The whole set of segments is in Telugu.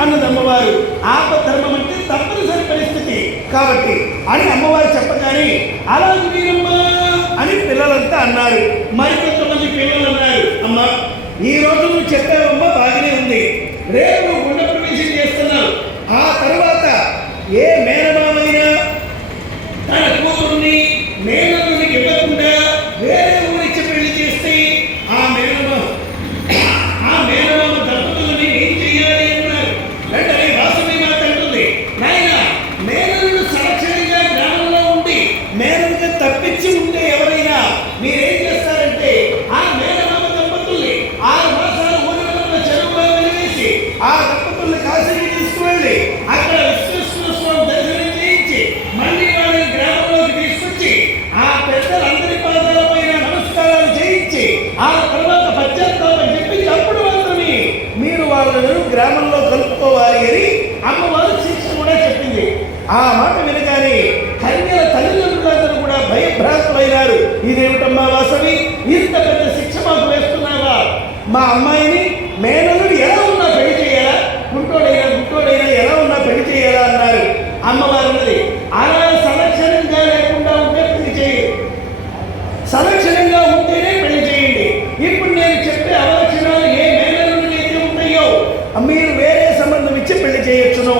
అన్నది అమ్మవారు. ఆపద్ధర్మం అంటే తప్పనిసరి పరిస్థితి కాబట్టి అని అమ్మవారు చెప్పగానే అలాగే వీరమ్మా అని పిల్లలంతా అన్నారు. మరికొంతమంది పిల్లలు అన్నారు, అమ్మ ఈ రోజు నువ్వు చెప్పావమ్మా బాగానే ఉంది, రేపు నువ్వు గుండ ప్రవేశం చేస్తున్నావు. ఆ తర్వాత ఏ మేనమామైనా తన కూతుర్ని మేనల్లునికి ఇవ్వకుండా వేరే ఊరిచ్చి పెళ్లి చేస్తే ఆ మేనమామ దంపతులని ఏం చెయ్యాలి అన్నారు. వెంటనే వాసవి మాత అంటుంది, నాయన మేనల్లుడు సంరక్షణగా గ్రామంలో ఉండి మేనలుగా తప్పించి ఉంటే ఎవరైనా మీరేం చేస్తారంటే ఆ మేనమామ దంపతుల్ని 6 మాసాలు ఊరిలో చెరువులో వెలివేసి ఆ దంపతుల్ని కాశీకి తీసుకువెళ్ళి అక్కడ విశ్వేశ్వర స్వామి దర్శనం చేయించి మళ్ళీ వాళ్ళని గ్రామంలోకి తీసుకొచ్చి ఆ పెద్దలందరి పాదాల పైన నమస్కారాలు చేయించి ఆ తర్వాత పశ్చాత్తాపం చెప్పించి అప్పుడు మాత్రమే మీరు వాళ్ళను గ్రామంలో కలుపుకోవాలి అని అమ్మవారు శిక్ష కూడా చెప్పింది. ఆ మాట వినగానే కన్యల తల్లిదండ్రులందరూ కూడా భయభ్రాంతులైనారు. ఇదేమిటమ్మా వాసవి, ఇంత పెద్ద శిక్ష మాకు వేస్తున్నావా? మా అమ్మాయిని మేనల్లుడు ఎలా ఉన్నా పెళ్లి చేయాలా, గుట్టోడైనా ఎలా ఉన్నా పెళ్లి చేయాలా అన్నారు. అమ్మవారు అన్నది, అలా సంరక్షణంగా లేకుండా ఉంటే పెళ్లి చేయండి, సంరక్షణంగా ఉంటేనే పెళ్లి చేయండి. ఇప్పుడు నేను చెప్పే అవలక్షణాలు ఏ మేనల్లుడికి అయితే ఉంటాయో మీరు వేరే సంబంధం ఇచ్చి పెళ్లి చేయొచ్చును.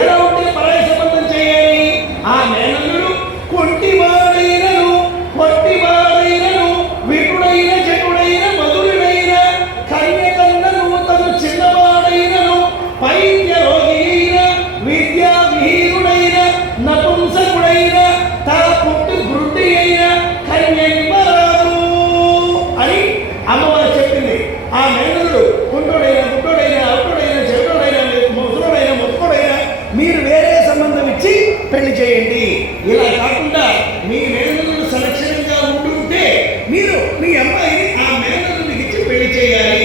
ఎలా ఉంటే పరాయి సంబంధం చేయాలి? ఆ మేనల్లుడు కొట్టివాడైనను విటుడైన జటుడైన మధురుడైన కన్యకన్నను తను చిన్నవాడైనను పైద్య రోగి అయిన విద్యావిహీనుడైన నపుంసకుడైన తన పుట్టి వృద్ధి అయిన కన్యనివ్వరాదు అని అమ్మవారు చెప్పింది. ఆ మేనల్లుడు గుట్టోడైన అటుడైన చెట్టుడైన ముసుకుడైన మీరు వేరే సంబంధం ఇచ్చి పెళ్లి చేయండి. ఇలా కాకుండా మీ మేనల్లుడు సంరక్షణంగా ఉంటుంటే మీరు మీ అమ్మాయిని ఆ మేనల్లుడికి ఇచ్చి పెళ్లి చేయాలి